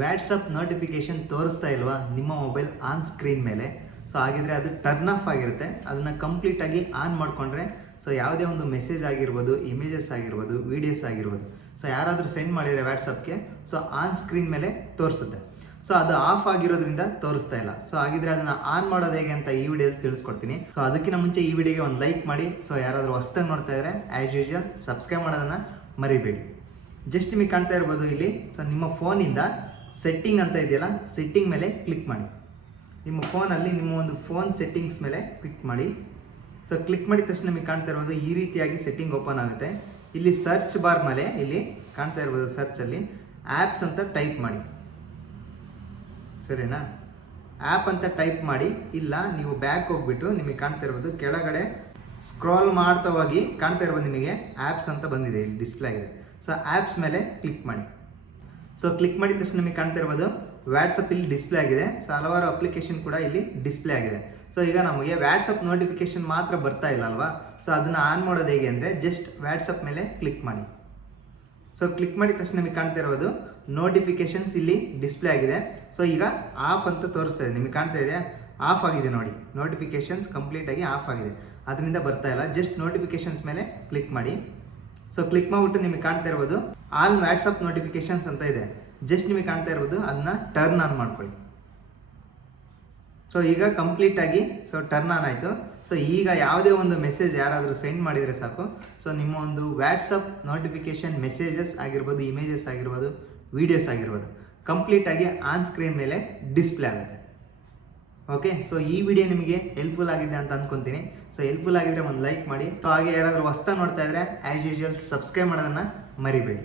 WhatsApp notification ತೋರಿಸ್ತಾ ಇಲ್ವಾ ನಿಮ್ಮ ಮೊಬೈಲ್ ಆನ್ ಸ್ಕ್ರೀನ್ ಮೇಲೆ? ಸೊ ಹಾಗಿದ್ರೆ ಅದು ಟರ್ನ್ ಆಫ್ ಆಗಿರುತ್ತೆ. ಅದನ್ನು ಕಂಪ್ಲೀಟಾಗಿ ಆನ್ ಮಾಡಿಕೊಂಡ್ರೆ ಸೊ ಯಾವುದೇ ಒಂದು ಮೆಸೇಜ್ ಆಗಿರ್ಬೋದು, ಇಮೇಜಸ್ ಆಗಿರ್ಬೋದು, ವೀಡಿಯೋಸ್ ಆಗಿರ್ಬೋದು, ಸೊ ಯಾರಾದರೂ ಸೆಂಡ್ ಮಾಡಿದರೆ ವಾಟ್ಸಪ್ಗೆ ಸೊ ಆನ್ ಸ್ಕ್ರೀನ್ ಮೇಲೆ ತೋರಿಸುತ್ತೆ. ಸೊ ಅದು ಆಫ್ ಆಗಿರೋದ್ರಿಂದ ತೋರಿಸ್ತಾ ಇಲ್ಲ. ಸೊ ಹಾಗಿದ್ರೆ ಅದನ್ನು ಆನ್ ಮಾಡೋದು ಹೇಗೆ ಅಂತ ಈ ವಿಡಿಯೋದಲ್ಲಿ ತಿಳಿಸ್ಕೊಡ್ತೀನಿ. ಸೊ ಅದಕ್ಕಿಂತ ಮುಂಚೆ ಈ ವಿಡಿಯೋಗೆ ಒಂದು ಲೈಕ್ ಮಾಡಿ. ಸೊ ಯಾರಾದರೂ ಹೊಸ್ದಾಗಿ ನೋಡ್ತಾ ಇದ್ದರೆ ಆ್ಯಸ್ ಯೂಶುವಲ್ ಸಬ್ಸ್ಕ್ರೈಬ್ ಮಾಡೋದನ್ನು ಮರಿಬೇಡಿ. ಜಸ್ಟ್ ನಿಮಗೆ ಕಾಣ್ತಾ ಇರ್ಬೋದು ಇಲ್ಲಿ. ಸೊ ನಿಮ್ಮ ಫೋನಿಂದ ಸೆಟ್ಟಿಂಗ್ ಅಂತ ಇದೆಯಲ್ಲ, ಸೆಟ್ಟಿಂಗ್ ಮೇಲೆ ಕ್ಲಿಕ್ ಮಾಡಿ. ನಿಮ್ಮ ಫೋನಲ್ಲಿ ನಿಮ್ಮ ಒಂದು ಫೋನ್ ಸೆಟ್ಟಿಂಗ್ಸ್ ಮೇಲೆ ಕ್ಲಿಕ್ ಮಾಡಿ. ಸೊ ಕ್ಲಿಕ್ ಮಾಡಿದ ತಕ್ಷಣ ನಿಮಗೆ ಕಾಣ್ತಾ ಇರ್ಬೋದು ಈ ರೀತಿಯಾಗಿ ಸೆಟ್ಟಿಂಗ್ ಓಪನ್ ಆಗುತ್ತೆ. ಇಲ್ಲಿ ಸರ್ಚ್ ಬಾರ್ ಮೇಲೆ ಇಲ್ಲಿ ಕಾಣ್ತಾ ಇರ್ಬೋದು, ಸರ್ಚಲ್ಲಿ ಆ್ಯಪ್ಸ್ ಅಂತ ಟೈಪ್ ಮಾಡಿ. ಸರಿನಾ? ಆ್ಯಪ್ ಅಂತ ಟೈಪ್ ಮಾಡಿ. ಇಲ್ಲ ನೀವು ಬ್ಯಾಕ್ ಹೋಗ್ಬಿಟ್ಟು ನಿಮಗೆ ಕಾಣ್ತಾ ಇರ್ಬೋದು ಕೆಳಗಡೆ ಸ್ಕ್ರಾಲ್ ಮಾಡ್ತಾ ಹೋಗಿ ಕಾಣ್ತಾ ಇರ್ಬೋದು ನಿಮಗೆ ಆ್ಯಪ್ಸ್ ಅಂತ ಬಂದಿದೆ, ಇಲ್ಲಿ ಡಿಸ್ಪ್ಲೇ ಆಗಿದೆ. ಸೊ ಆ್ಯಪ್ಸ್ ಮೇಲೆ ಕ್ಲಿಕ್ ಮಾಡಿ. ಸೊ ಕ್ಲಿಕ್ ಮಾಡಿದ ತಕ್ಷಣ ನಿಮಗೆ ಕಾಣ್ತಾ ಇರ್ಬೋದು ವಾಟ್ಸಪ್ ಇಲ್ಲಿ ಡಿಸ್ಪ್ಲೇ ಆಗಿದೆ. ಸೊ ಹಲವಾರು ಅಪ್ಲಿಕೇಶನ್ ಕೂಡ ಇಲ್ಲಿ ಡಿಸ್ಪ್ಲೇ ಆಗಿದೆ. ಸೊ ಈಗ ನಮಗೆ ವಾಟ್ಸಪ್ ನೋಟಿಫಿಕೇಶನ್ ಮಾತ್ರ ಬರ್ತಾ ಇಲ್ಲ ಅಲ್ವಾ? ಸೊ ಅದನ್ನು ಆನ್ ಮಾಡೋದು ಹೇಗೆ ಅಂದರೆ ಜಸ್ಟ್ ವಾಟ್ಸಪ್ ಮೇಲೆ ಕ್ಲಿಕ್ ಮಾಡಿ. ಸೊ ಕ್ಲಿಕ್ ಮಾಡಿದ ತಕ್ಷಣ ನಿಮಗೆ ಕಾಣ್ತಾ ಇರೋದು ನೋಟಿಫಿಕೇಶನ್ಸ್ ಇಲ್ಲಿ ಡಿಸ್ಪ್ಲೇ ಆಗಿದೆ. ಸೊ ಈಗ ಆಫ್ ಅಂತ ತೋರಿಸ್ತಾ ಇದೆ, ನಿಮಗೆ ಕಾಣ್ತಾ ಇದೆ ಆಫ್ ಆಗಿದೆ ನೋಡಿ. ನೋಟಿಫಿಕೇಶನ್ಸ್ ಕಂಪ್ಲೀಟಾಗಿ ಆಫ್ ಆಗಿದೆ, ಅದರಿಂದ ಬರ್ತಾ ಇಲ್ಲ. ಜಸ್ಟ್ ನೋಟಿಫಿಕೇಶನ್ಸ್ ಮೇಲೆ ಕ್ಲಿಕ್ ಮಾಡಿ. ಸೊ ಕ್ಲಿಕ್ ಮಾಡಿಬಿಟ್ಟು ನಿಮಗೆ ಕಾಣ್ತಾ ಇರ್ಬೋದು ಆಲ್ ವಾಟ್ಸಪ್ ನೋಟಿಫಿಕೇಶನ್ಸ್ ಅಂತ ಇದೆ. ಜಸ್ಟ್ ನಿಮಗೆ ಕಾಣ್ತಾ ಇರ್ಬೋದು ಅದನ್ನ ಟರ್ನ್ ಆನ್ ಮಾಡ್ಕೊಳ್ಳಿ. ಸೊ ಈಗ ಕಂಪ್ಲೀಟಾಗಿ ಸೊ ಟರ್ನ್ ಆನ್ ಆಯಿತು. ಸೊ ಈಗ ಯಾವುದೇ ಒಂದು ಮೆಸೇಜ್ ಯಾರಾದರೂ ಸೆಂಡ್ ಮಾಡಿದರೆ ಸಾಕು, ಸೊ ನಿಮ್ಮ ಒಂದು ವಾಟ್ಸಪ್ ನೋಟಿಫಿಕೇಶನ್ ಮೆಸೇಜಸ್ ಆಗಿರ್ಬೋದು, ಇಮೇಜಸ್ ಆಗಿರ್ಬೋದು, ವೀಡಿಯೋಸ್ ಆಗಿರ್ಬೋದು ಕಂಪ್ಲೀಟಾಗಿ ಆನ್ ಸ್ಕ್ರೀನ್ ಮೇಲೆ ಡಿಸ್ಪ್ಲೇ ಆಗುತ್ತೆ. ಓಕೆ, ಸೊ ಈ ವಿಡಿಯೋ ನಿಮಗೆ ಹೆಲ್ಪ್ಫುಲ್ ಆಗಿದೆ ಅಂತ ಅಂದ್ಕೊತೀನಿ. ಸೊ ಹೆಲ್ಪ್ಫುಲ್ ಆಗಿದ್ರೆ ಒಂದು ಲೈಕ್ ಮಾಡಿ. ಸೊ ಹಾಗೆ ಯಾರಾದರೂ ಹೊಸ್ದಾಗಿ ನೋಡ್ತಾ ಇದ್ದರೆ ಆ್ಯಸ್ ಯೂಶುವಲ್ ಸಬ್ಸ್ಕ್ರೈಬ್ ಮಾಡೋದನ್ನು ಮರಿಬೇಡಿ.